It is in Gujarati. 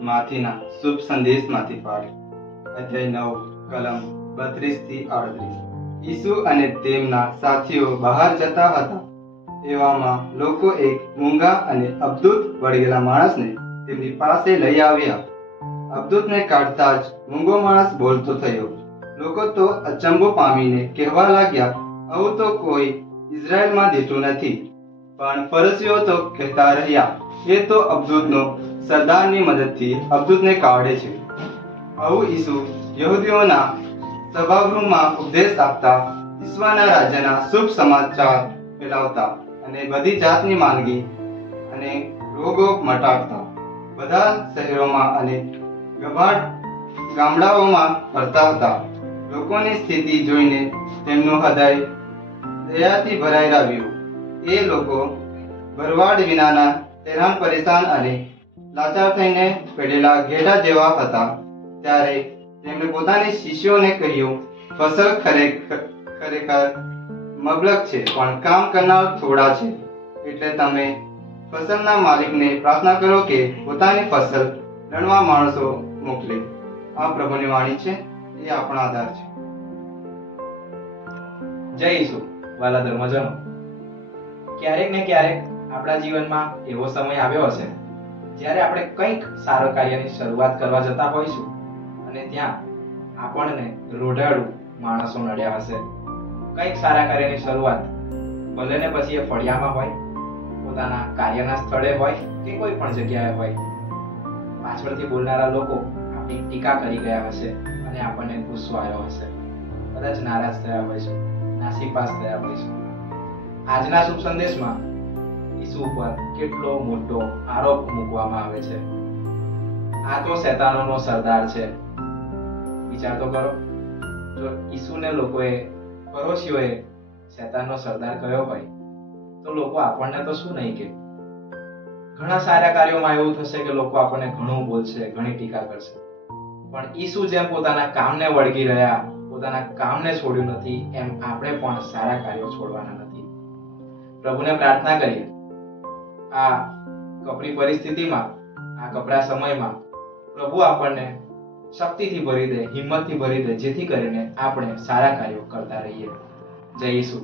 માથીના શુભ સંદેશમાંથી પાઠ. અધ્યાય નવ, કલમ બત્રીસથી આડત્રીસ. ઈસુ અને તેમના સાથીઓ બહાર જતા હતા. એવામાં લોકો એક મૂંગા અને અબદૂત વળગેલા માણસને તેમની પાસે લઈ આવ્યા. અબદૂતને કાઢતા જ મૂંગો માણસ બોલતો થયો. લોકો તો અચંબો પામીને કહેવા લાગ્યા, આવું તો કોઈ ઇઝરાયલમાં દેતું નથી. પણ ફરસીઓ તો કહેતા રહ્યા, એ તો અબદૂતનો સરદારની મદદથી અબ્દુતને કાવડે છે. આવું ઈસુ યહૂદીઓના સભાગૃહમાં ઉપદેશ આપતા ઈશ્વરના રાજ્યના શુભ સમાચાર ફેલાવતા અને બધી જાતની માંદગી અને રોગો મટાડતા બધા શહેરોમાં અને ગભાટ ગામડાઓમાં ફરતા હતા. લોકોની સ્થિતિ જોઈને તેમનું હૃદય દયાથી ભરાઈ આવ્યું એ લોકો ભરવાડ વિનાના હેરાન પરેશાન અને લાચાર થઈને પડેલા ઘેડા જેવા હતા. ત્યારે તેમણે પોતાની શિષ્યોને કહ્યું, ફસલ ખરેખર મબલક છે, પણ કામ કરનાર થોડા છે. એટલે તમે ફસલના માલિકને પ્રાર્થના કરો કે પોતાની ફસલ લણવા માણસો મોકલે. આ પ્રભુની વાણી છે, એ આપણા આધાર છે. જય ઈસુ, વાલા ધર્મજનો. ક્યારેક ને ક્યારેક આપણા જીવનમાં એવો સમય આવ્યો હશે. જ્યારે આપણે કંઈક સારા કાર્યની શરૂઆત કરવા જતા હોઈશું અને ત્યાં આપણને રોઢાડું માણસો નડ્યા હશે. કંઈક સારા કાર્યની શરૂઆત ભલે ને પછી એ ફળિયામાં હોય, પોતાના કાર્યના સ્થળે હોય કે કોઈ પણ જગ્યાએ હોય. પાછળથી બોલનારા લોકો આપણી ટીકા કરી ગયા હશે અને આપણને ગુસ્સો આવ્યો હશે. કદાચ નારાજ થયા હોઈશું નાસીપાસ થયા હોઈશું આજના શુભ સંદેશમાં ઈસુ ઉપર કેટલો મોટો આરોપ મૂકવામાં આવે છે. આ તો શેતાનોનો સરદાર છે. વિચાર તો કરો. જો ઈસુને લોકોએ, પડોશીઓએ શેતાનનો સરદાર કયો હોય, તો લોકો આપણને તો શું નહીં કે? ઘણા સારા કાર્યોમાં એવું થશે કે લોકો આપણને ઘણું બોલશે, ઘણી ટીકા કરશે. પણ ઈસુ જેમ પોતાના કામને વળગી રહ્યા, પોતાના કામને છોડ્યું નથી, એમ આપણે પણ સારા કાર્યો છોડવાના નથી. પ્રભુને પ્રાર્થના કરીએ. આ કપરી પરિસ્થિતિમાં, આ કપરા સમયમાં પ્રભુ આપણને શક્તિથી ભરી દે, હિંમતથી ભરી દે, જેથી કરીને આપણે સારા કાર્યો કરતા રહીએ. જય ઈસુ.